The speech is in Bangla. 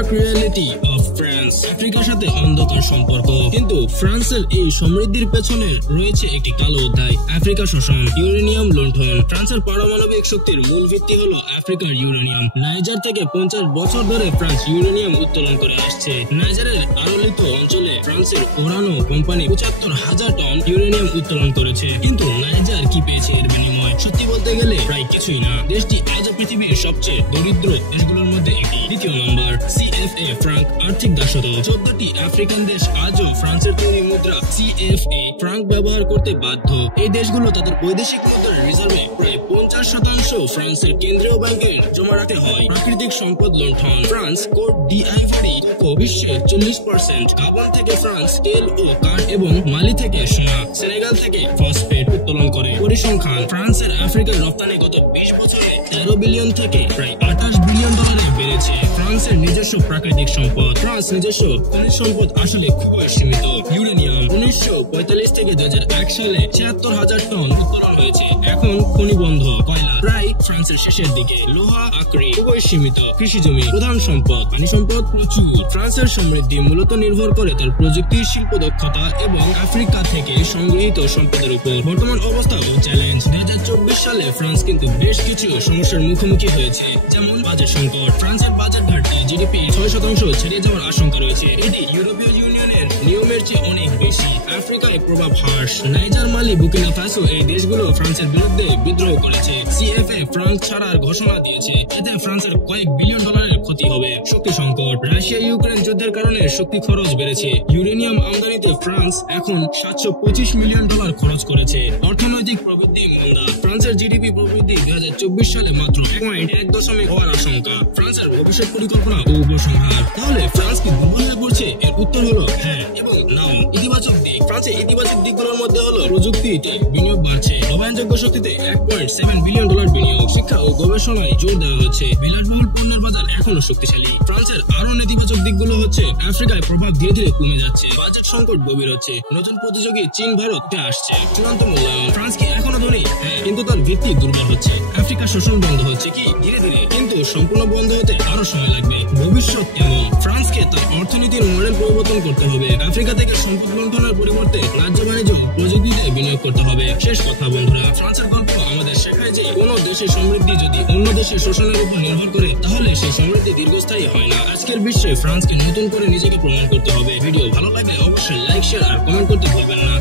Dark reality of France. আফ্রিকার সাথে অন্ধকার সম্পর্ক, কিন্তু ফ্রান্সের এই সমৃদ্ধির পেছনে রয়েছে একটি কালো অধ্যায়, আফ্রিকা শোষণ, ইউরেনিয়াম লুণ্ঠন। ফ্রান্সের পারমাণবিক শক্তির মূল ভিত্তি হলো আফ্রিকার ইউরেনিয়াম। নাইজার থেকে 50 বছর ধরে ফ্রান্স ইউরেনিয়াম উত্তোলন করে আসছে। নাইজারের আরলিত অঞ্চলে ফ্রান্সের ওরানো কোম্পানি 75,000 টন ইউরেনিয়াম উত্তোলন করেছে। কিন্তু নাইজার কি পেয়েছে এর বিনিময়ে? সত্যি বলতে গেলে প্রায় কিছুই না। দেশটি আজও পৃথিবীর সবচেয়ে দরিদ্র দেশগুলোর মধ্যে একটি। দ্বিতীয় নম্বর, CFA ফ্রাঙ্ক আর্থিক দাসত্ব। 14টি আফ্রিকান দেশ আজও ফ্রান্সের তৈরি মুদ্রা CFA ফ্রাঙ্ক ব্যবহার করতে বাধ্য। এই দেশগুলো তাদের বৈদেশিক মুদ্রার রিজার্ভে প্রায় 50% ফ্রান্সের কেন্দ্রীয় ব্যাংকে জমা রাখতে হয়। প্রাকৃতিক সম্পদ লুণ্ঠন, ফ্রান্স কোট ডিআইভরি বিশ্বের 40%। গাবন থেকে ফ্রান্স তেল ও কাঠ এবং মালি থেকে সোনা, সেনেগাল থেকে ফসফেট উত্তোলন করে। পরিসংখ্যান, ফ্রান্সের আফ্রিকার রপ্তানি গত 20 বছরে 13 বিলিয়ন থেকে প্রায় 28 বিলিয়ন ডলারে বেড়েছে। ফ্রান্সের নিজস্ব প্রাকৃতিক সম্পদ, ফ্রান্স নিজস্ব খনিজ সম্পদ আসলে খুবই সীমিত। ইউরেনিয়াম 1945 থেকে 2001 সালে 76,000 টন উত্তোলন হয়েছে। এখন খনি বন্ধ। কয়লা প্রায় ফ্রান্সের শেষের দিকে। লোহা আকরি খুবই সীমিত। কৃষি জমি, প্রধান সম্পদ, পানি সম্পদ প্রচুর। ফ্রান্সের সমৃদ্ধি মূলত নির্ভর করে তার প্রযুক্তি, শিল্প দক্ষতা এবং আফ্রিকা থেকে সংগৃহীত সম্পদের উপর। বর্তমান অবস্থা ও চ্যালেঞ্জ, 2024 সালে ফ্রান্স কিন্তু বেশ কিছু সমস্যার মুখোমুখি হয়েছে, যেমন বাজেট সংকট। ফ্রান্সের বাজেট ঘাটতি, জিডিপি 6% ছেড়ে যাওয়ার আশঙ্কা রয়েছে। এটি ইউরোপীয় ইউনিয়নের নিয়মের চেয়ে অনেক বেশি। আফ্রিকায় প্রভাব হ্রাস, নাইজার, মালি, বুর্কিনা ফাসো এই দেশগুলো ফ্রান্সের বিরুদ্ধে বিদ্রোহ করেছে। CFA ফ্রান্স ছাড়ার ঘোষণা দিয়েছে, এতে ফ্রান্সের কয়েক বিলিয়ন ডলারের ক্ষতি হবে। শক্তি সংকট, রাশিয়া ইউক্রেন যুদ্ধের কারণে শক্তি খরচ বেড়েছে। ইউরেনিয়াম আমদানিতে ফ্রান্স এখন 725 মিলিয়ন ডলার খরচ করেছে। অর্থনৈতিক প্রবৃদ্ধি মন্দা, ফ্রান্সের জিডিপি প্রবৃদ্ধি 2024 সালে মাত্র 1.1 হওয়ার আশঙ্কা। ফ্রান্সের ভবিষ্যৎ পরিকল্পনা ও উপসংহার। তাহলে ফ্রান্স কি দুর্বল হয়ে পড়ছে? এর উত্তর হলো হ্যাঁ এবং নাও। ইতিবাচক দিক, ফ্রান্সের ইতিবাচক দিকগুলোর মধ্যে হলো প্রযুক্তিতে বিনিয়োগ বাড়ছে, নবায়নযোগ্য শক্তিতে 1.7 বিলিয়ন ডলার বিনিয়োগ, শিক্ষা ও গবেষণায় জোর দেওয়া হচ্ছে, বিলাসবহুল পণ্যের বাজার এখনো শক্তিশালী। ফ্রান্সের আরো নেতিবাচক দিকগুলো হচ্ছে আফ্রিকায় প্রভাব ধীরে ধীরে কমে যাচ্ছে, বাজেট সংকট গভীর হচ্ছে, নতুন প্রতিযোগী চীন, ভারত উঠে আসছে। চূড়ান্ত মূল্যায়ন, ফ্রান্স কি এখনো ধনী? হ্যাঁ, কিন্তু তার ভিত্তি দুর্বল হচ্ছে। আফ্রিকা শোষণ বন্ধ হচ্ছে কি ধীরে ধীরে, কিন্তু সম্পূর্ণ বন্ধ হতে আরো সময় লাগবে। ভবিষ্যৎ কেমন? ফ্রান্সকে তার অর্থনীতির মডেল পরিবর্তন করতে হবে। আফ্রিকা থেকে সম্পদ লুণ্ঠনের পরিবর্তে ন্যায্য বাণিজ্য প্রযুক্তিতে বিনিয়োগ করতে হবে। শেষ কথা বন্ধুরা, ফ্রান্সের গল্প আমাদের শেখায় যে কোনো দেশের সমৃদ্ধি যদি অন্য দেশের শোষণের উপর নির্ভর করে, তাহলে সেই সমৃদ্ধি দীর্ঘস্থায়ী হয় না। আজকের বিশ্বে ফ্রান্সকে নতুন করে নিজেকে প্রমাণ করতে হবে। ভিডিও ভালো লাগলে অবশ্যই লাইক, শেয়ার আর কমেন্ট করতে ভুলবেন না।